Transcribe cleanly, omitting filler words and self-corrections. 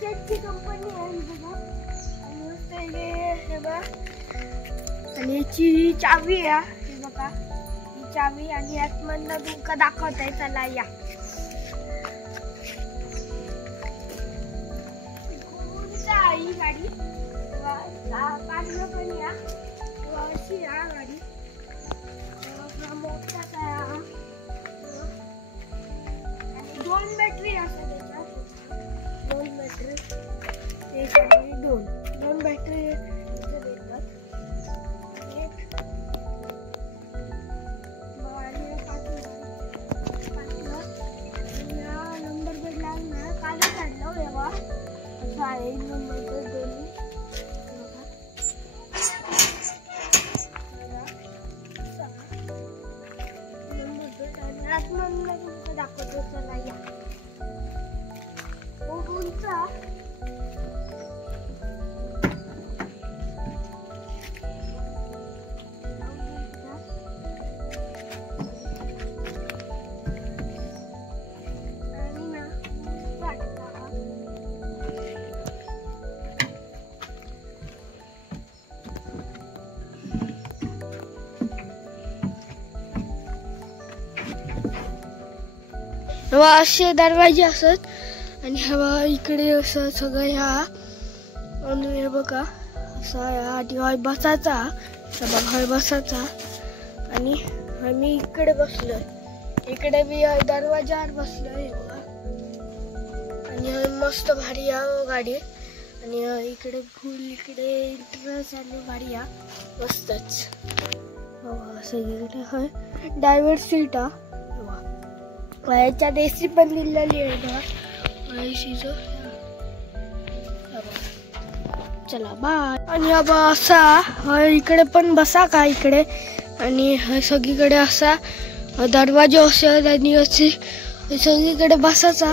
ची कंपनी आहे बघा. आणि मस्त हे बघा. आणि याची चावी आहे हे बघा. ही चावी आणि आतमधनं तुमका दाखवत आहे. चला या. ही गाडी काढणं पण या अशी या गाडी मोठाच आहे हा. आणि 2 बॅटरी असतात त्याच्यात. 2 बॅटरी एक आणि 2 बॅटरी देतात. नंबर प्लेट लागणार कालच काढलं तेव्हा असं आहे. नंबर प्लेट दोन्ही दाखवतो. चला या. उंचा आणि ना असे दरवाजे असत. आणि हवा इकडे असं सगळं ह्या. आणि हे बघा असा या बसाचा सभा बसाचा. आणि आम्ही इकडे बसलोय. इकडे बी दरवाजावर बसलोय बघा. आणि मस्त भारी या गाडी. आणि इकडे फुल इकडे इंटरेस्ट आणि गाडी या मस्तच. सगळीकडे ड्रायव्हर सीट हा. याच्यात एसी पण दिलेली आहे एसीच. चला बाय. आणि असा इकडे पण बसा का इकडे. आणि सगळीकडे असा दरवाजा असत. आणि अशी सगळीकडे बसाचा.